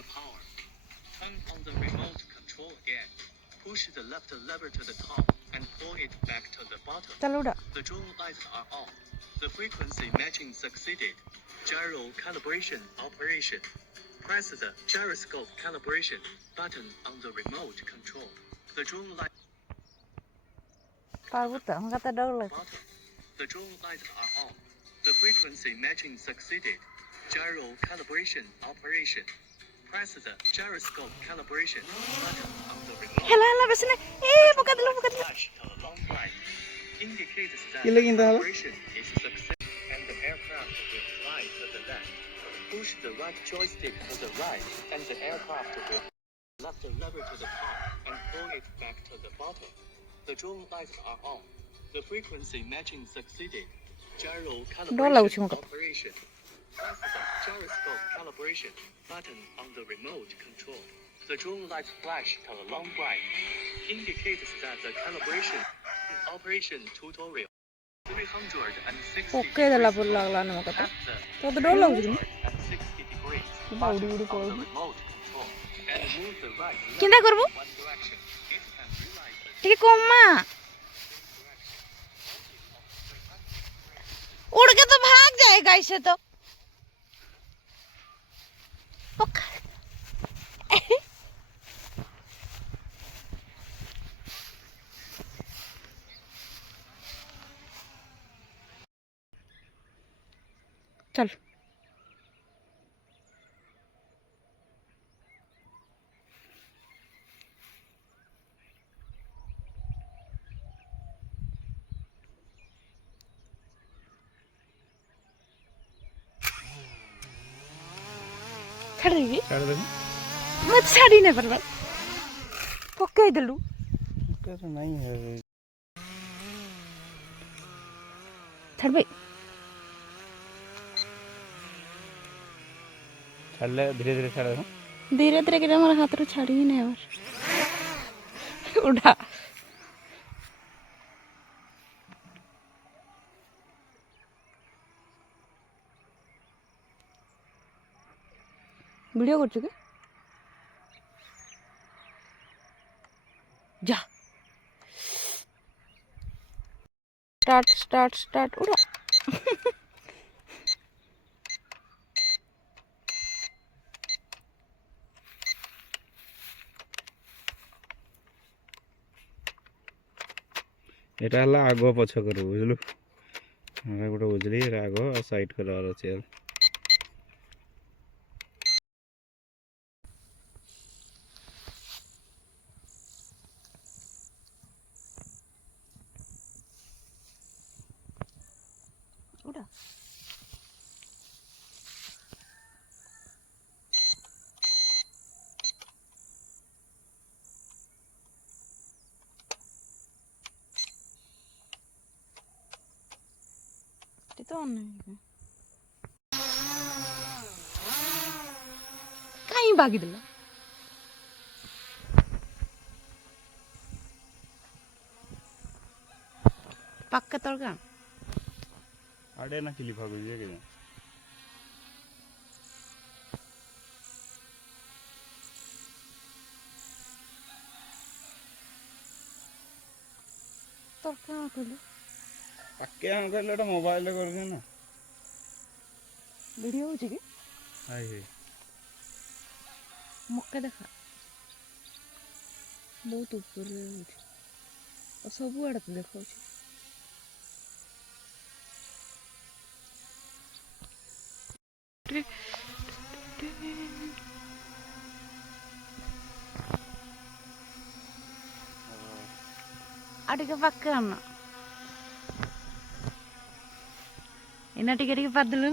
the power. Turn on the remote control again. Push the left lever to the top and pull it back to the bottom. The drone lights are on. The frequency matching succeeded. Gyro calibration operation. Press the gyroscope calibration button on the remote control. The drone lights bottom. The drone lights are on. The frequency matching succeeded. Gyro calibration operation. Press the gyroscope calibration button on the remote. Flash to a long light indicates that the calibration is successful and the aircraft will fly to the left. Push the right joystick to the right and the aircraft will left lever to the top and pull it back to the bottom. The drone lights are on. The frequency matching succeeded. Gyro calibration operation. Press the gyroscope calibration button on the remote control. The drone lights flash to a long bright indicates that the calibration operation tutorial 360 degrees on the remote control and move the right lever one direction. It can realize the उड़ के तो भाग जाएगा इसे तो चल छड़ देगी मैं तो साड़ी नहीं पर पक्का ही दलू तो नहीं है छड़ भाई छड़ ले धीरे धीरे छड़ दो धीरे धीरे के हमारा हाथ रो छाड़ी ही नहीं और उड़ा वीडियो कर चुके जा स्टार्ट उड़ा एटा हला आगो पछ करू बुझलु हमरा गोटे बुझली आगो साइड करार अछि उड़ा तो नहीं कहीं भागी दिला पक्का तड़का आडे ना किली भागो जे के तड़का कलो पक्के हम कहले मोबाइल ले कर ना वीडियो हो कि हाय हे मक्का देखा बहुत ऊपर और सब आड़े तो देखा అడిగ పక్కన ఎన్నటికి పద్దులు